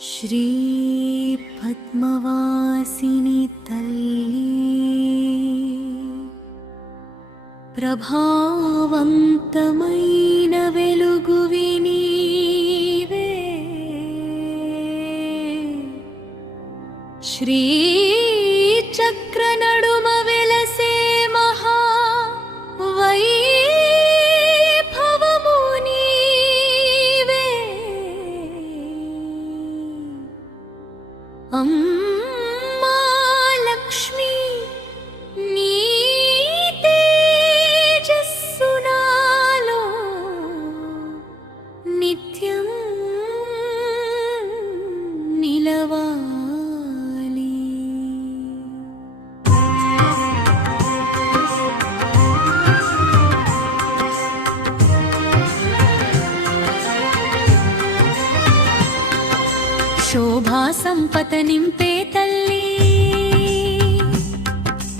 श्रीपद्मवासिनि तल् प्रभावन्तमैन वेलुगुविनीवे श्री 嗯。శోభా సంపత నింపే తల్లి.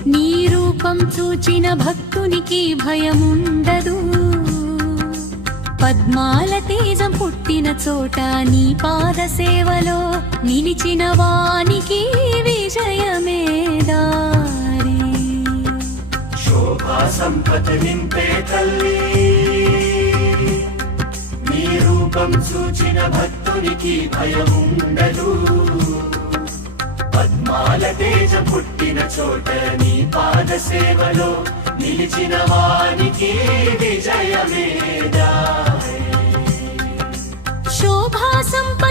నీ రూపం చూచిన భక్తునికి భయముండదు. పద్మాల తేజం పుట్టిన చోట నీ పాద సేవలో నిలిచిన వానికి విజయమే దారి. శోభా సంపద నింపే తల్లి. రూపం చూచిన భక్తునికి భయముండదు. పద్మాల తేజ పుట్టిన చోట నీ పాద సేవలో నిలిచిన వానికి విజయమేదా శోభా సంపద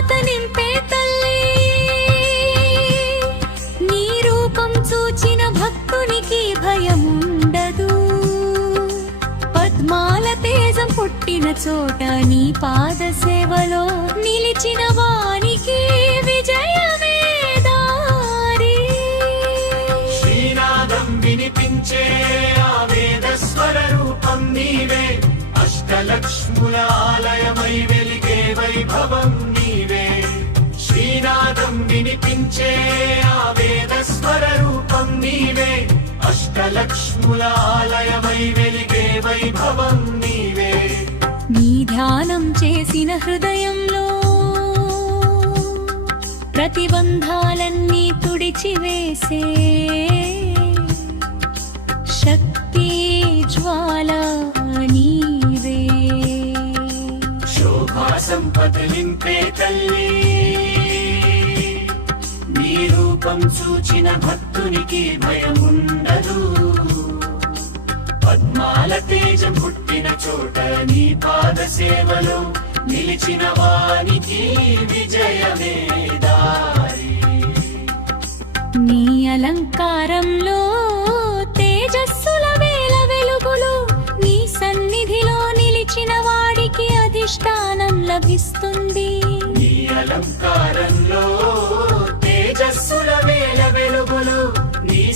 పుట్టిన చోట నీ పాద సేవలో నిలిచిన వానికి విజయమే దారి. శ్రీనాదం వినిపించే ఆ వేద స్వర రూపం నీవే. అష్టలక్ష్ముల ఆలయమై వెలిగే వైభవం నీవే. శ్రీనాదం వినిపించే ఆ వేద స్వర రూపం నీవే. అష్టలక్ష్ముల ఆలయమై వెలిగే వైభవం నీవే ధ్యానం చేసిన హృదయంలో ప్రతిబంధాలన్నీ తుడిచివేసే శక్తి జ్వాల నీవే. శోభా సంపదలింపే తల్లి. నీ రూపం సూచిన భక్తునికి భయముండదు. పద్మాల తేజం పుట్టిన చోట నీ పాద సేవలో నిలిచిన వానికి విజయమే దారి. నీ అలంకారంలో తేజస్సుల వేల వెలుగులు నీ సన్నిధిలో నిలిచిన వాడికి అధిష్టానం లభిస్తుంది. నీ అలంకారంలో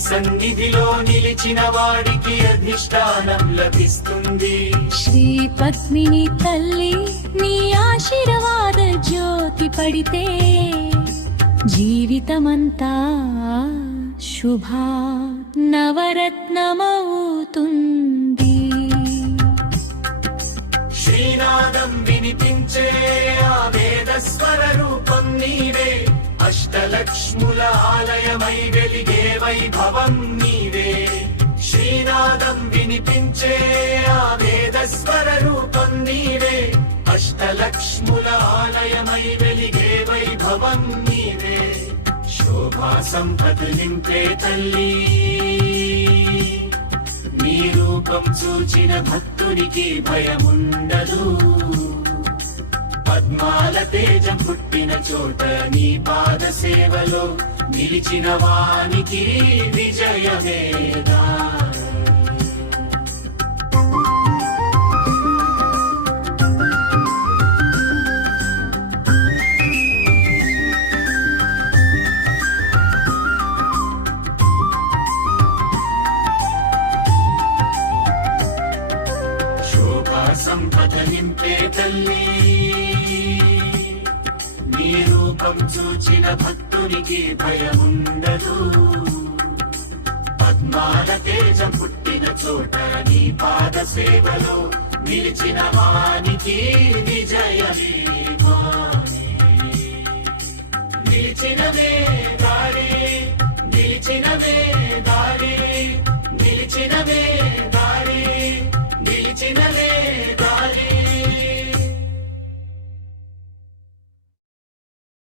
సన్నిధిలో నిలిచిన వాడికి అధిష్టానం లభిస్తుంది. శ్రీ పద్మిని తల్లి నీ ఆశీర్వాద జ్యోతి పడితే జీవితమంతా శుభ నవరత్నమవుతుంది శ్రీనాదం వినిపించే ఆ వేద స్వర రూపం నీవే. అష్టలక్ష్ముల ఆలయమై వెలిగే వైభవం నీవే. శ్రీనాదం వినిపించే ఆ వేద రూపం నీవే. అష్టలక్ష్ముల ఆలయమై వెలిగే వైభవం నీవే. శోభా సంపద నింపే తల్లి. నీ రూపం చూచిన భక్తునికి భయముండదు. పద్మాల తేజం పుట్టిన చోట నీ పాద సేవలో నిలిచిన వానికి విజయమేదా సంపద నింపే తల్లి రూపం చూచిన భక్తునికి భయముండదు. పద్మాల తేజం పుట్టిన చోట నీ పాద సేవలో నిలిచిన వానికి విజయమే నిలిచినవే దారి నిలిచినవే దారి.